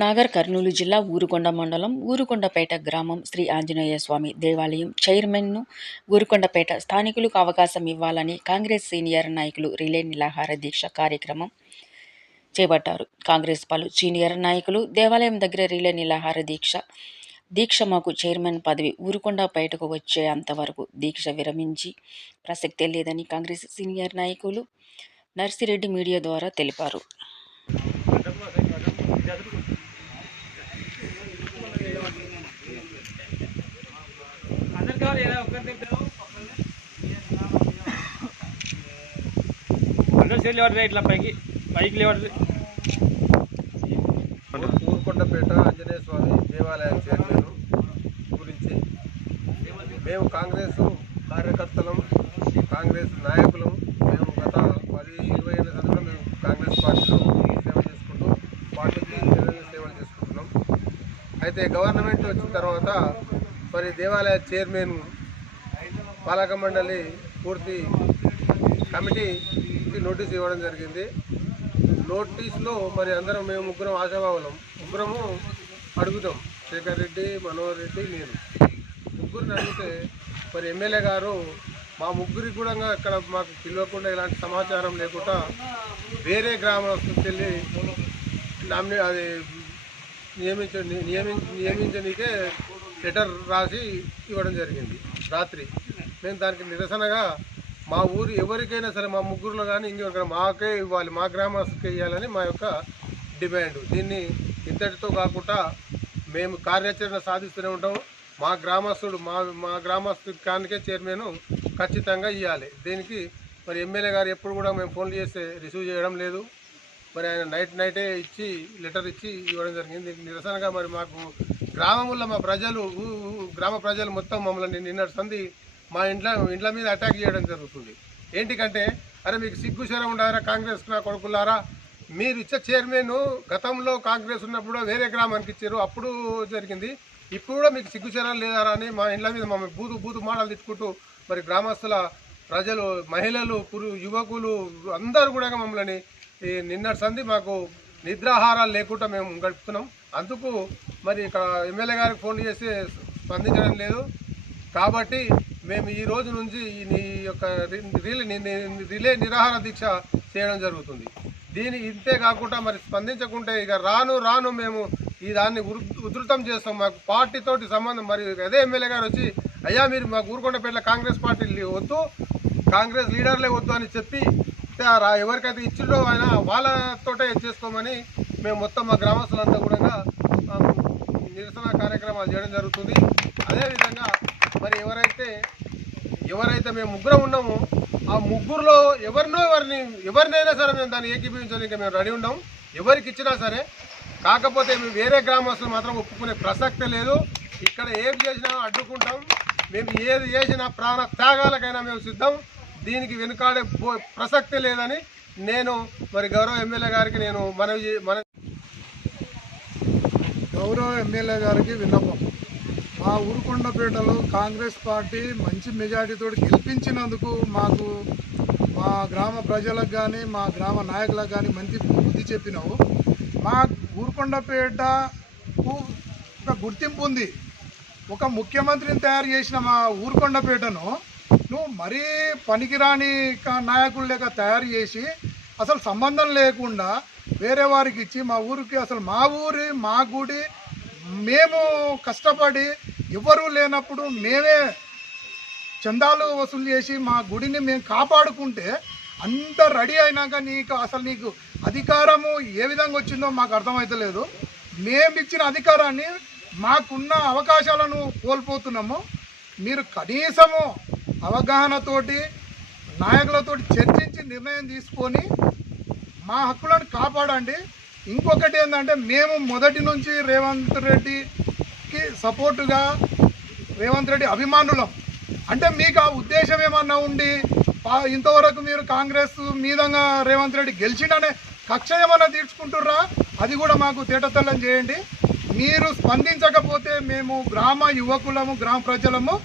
నాగర్ కర్నూలు జిల్లా ఊరుకొండ మండలం ఊరుకొండపేట గ్రామం శ్రీ ఆంజనేయ స్వామి దేవాలయం చైర్మన్ను ఊరుకొండపేట స్థానికులకు అవకాశం ఇవ్వాలని కాంగ్రెస్ సీనియర్ నాయకులు రిలే నిరాహార దీక్ష కార్యక్రమం చేపట్టారు. కాంగ్రెస్ పలు సీనియర్ నాయకులు దేవాలయం దగ్గర రిలే నిరాహార దీక్ష మాకు చైర్మన్ పదవి ఊరుకొండపేటకు వచ్చే అంతవరకు దీక్ష విరమించి ప్రసక్తే లేదని కాంగ్రెస్ సీనియర్ నాయకులు నర్సిరెడ్డి మీడియా ద్వారా తెలిపారు. ఇట్లా పైకి లేవట్లేదు. ఊరుకొండపేట ఆంజనేయ స్వామి దేవాలయం చైర్మన్ గురించి మేము కాంగ్రెస్ కార్యకర్తలం, కాంగ్రెస్ నాయకులం. మేము గత 10-20 ఏళ్ళ సంవత్సరం మేము కాంగ్రెస్ పార్టీలో సేవ చేసుకుంటూ పార్టీకి సేవలు చేసుకుంటున్నాం. అయితే గవర్నమెంట్ వచ్చిన తర్వాత మరి దేవాలయ చైర్మన్ పాలక మండలి పూర్తి కమిటీకి నోటీస్ ఇవ్వడం జరిగింది. నోటీస్లో మరి అందరం మేము ముగ్గురం ఆశాభావులం, ముగ్గురము అడుగుతాం. శేఖర్ రెడ్డి, మనోహర్ రెడ్డి, నేను ముగ్గురిని అడిగితే మరి ఎమ్మెల్యే గారు మా ముగ్గురికి కూడా ఇక్కడ మాకు పిలవకుండా ఇలాంటి సమాచారం లేకుండా వేరే గ్రామస్తులకు వెళ్ళి అది నియమించనీకే లెటర్ రాసి ఇవ్వడం జరిగింది రాత్రి. మేము దానికి నిరసనగా మా ఊరు ఎవరికైనా సరే మా ముగ్గురులో కానీ ఇంకెవరికైనా మాకే ఇవ్వాలి, మా గ్రామస్తుకే ఇవ్వాలని మా యొక్క డిమాండ్. దీన్ని ఇంతటితో కాకుండా మేము కార్యాచరణ సాధిస్తూనే ఉంటాం. మా గ్రామస్తుడు మా గ్రామస్తుడికే చైర్మన్ ఖచ్చితంగా ఇవ్వాలి. దీనికి మరి ఎమ్మెల్యే గారు ఎప్పుడు కూడా మేము ఫోన్లు చేస్తే రిసీవ్ చేయడం లేదు. మరి ఆయన నైటే ఇచ్చి లెటర్ ఇచ్చి ఇవ్వడం జరిగింది. దీనికి నిరసనగా మరి మాకు గ్రామంలో మా గ్రామ ప్రజలు మొత్తం మమ్మల్ని నిన్నటి సంది మా ఇండ్ల మీద అటాక్ చేయడం జరుగుతుంది. ఏంటికంటే అరే మీకు సిగ్గు శరం ఉండారా కాంగ్రెస్ నా కొడుకులారా, మీరు ఇచ్చే చైర్మన్ గతంలో కాంగ్రెస్ ఉన్నప్పుడు వేరే గ్రామానికి ఇచ్చారు, అప్పుడు జరిగింది. ఇప్పుడు కూడా మీకు సిగ్గు శరం లేదారా అని మా ఇండ్ల మీద మమ్మల్ని బూతు మాటలు తిట్టుకుంటూ మరి గ్రామస్తుల ప్రజలు, మహిళలు, యువకులు అందరూ కూడా మమ్మల్ని నిన్నటి సంది మాకు నిద్రాహారాలు లేకుండా మేము గడుపుతున్నాం. అందుకు మరి ఇక ఎమ్మెల్యే గారికి ఫోన్ చేసి స్పందించడం లేదు. కాబట్టి మేము ఈ రోజు నుంచి ఈ యొక్క రిలే నిరాహార దీక్ష చేయడం జరుగుతుంది. ఇంతే కాకుండా మరి స్పందించకుంటే ఇక రాను మేము ఈ దాన్ని ఉధృతం చేస్తాం. మాకు పార్టీతోటి సంబంధం. మరి అదే ఎమ్మెల్యే గారు వచ్చి అయ్యా మీరు మాకు ఊరుకొండపేటలో కాంగ్రెస్ పార్టీ వద్దు, కాంగ్రెస్ లీడర్లే వద్దు అని చెప్పి ఎవరికైతే ఇచ్చిండో ఆయన వాళ్ళతోటే చేసుకోమని మేము మొత్తం మా గ్రామస్తులంతా కూడా నిరసన కార్యక్రమాలు చేయడం జరుగుతుంది. అదేవిధంగా మరి ఎవరైతే మేము ముగ్గురం ఉన్నామో ఆ ముగ్గురులో ఎవరినైనా సరే మేము దాన్ని ఏకీభవించడానికి మేము రెడీ ఉన్నాం, ఎవరికి ఇచ్చినా సరే. కాకపోతే మేము వేరే గ్రామస్తులు మాత్రం ఒప్పుకునే ప్రసక్తే లేదు. ఇక్కడ ఏది చేసినా అడ్డుకుంటాం. మేము ఏది చేసినా ప్రాణ త్యాగాలకైనా మేము సిద్ధం. దీనికి వెనుకాడే ప్రసక్తే లేదని నేను మరి గౌరవ ఎమ్మెల్యే గారికి గౌరవ ఎమ్మెల్యే గారికి విన్నపం. మా ఊరుకొండపేటలో కాంగ్రెస్ పార్టీ మంచి మెజార్టీతో గెలిపించినందుకు మాకు మా గ్రామ ప్రజలకు కానీ మా గ్రామ నాయకులకు కానీ మంచి బుద్ధి చెప్పినావు. మా ఊరుకొండపేటకు ఒక గుర్తింపు ఉంది. ఒక ముఖ్యమంత్రిని తయారు చేసిన మా ఊరుకొండపేటను నువ్వు మరీ పనికిరాని నాయకులు లేక తయారు చేసి అసలు సంబంధం లేకుండా వేరే వారికి ఇచ్చి మా ఊరికి అసలు మా గుడి మేము కష్టపడి ఎవరూ లేనప్పుడు మేమే చందాలు వసూలు చేసి మా గుడిని మేము కాపాడుకుంటే అంత రెడీ అయినాక నీకు అధికారము ఏ విధంగా వచ్చిందో మాకు అర్థమవుతలేదు. మేము ఇచ్చిన అధికారాన్ని మాకున్న అవకాశాలను కోల్పోతున్నాము. మీరు కనీసము అవగాహనతోటి నాయకులతోటి చర్చించి నిర్ణయం తీసుకొని మా హక్కులను కాపాడండి. ఇంకొకటి ఏంటంటే మేము మొదటి నుంచి రేవంత్ రెడ్డికి సపోర్టుగా రేవంత్ రెడ్డి అభిమానులం. అంటే మీకు ఆ ఉద్దేశం ఏమన్నా ఉండి ఇంతవరకు మీరు కాంగ్రెస్ మీదంగా రేవంత్ రెడ్డి గెలిచిండనే కక్ష ఏమన్నా తీర్చుకుంటుర్రా, అది కూడా మాకు తేటతెల్లం చేయండి. మీరు స్పందించకపోతే మేము గ్రామ యువకులము, గ్రామ ప్రజలము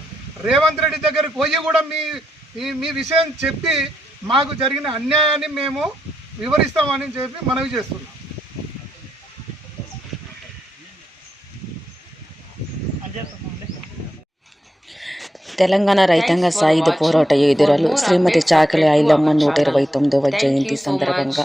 రేవంత్ రెడ్డి దగ్గరికి పోయి కూడా మీ విషయం చెప్పి మాకు జరిగిన అన్యాయాన్ని మేము వివరిస్తామని చెప్పి మనవి చేస్తున్నాం. తెలంగాణ రైతాంగ సాయుధ పోరాట యోధురాలు శ్రీమతి చాకలి ఐలమ్మ 129వ జయంతి సందర్భంగా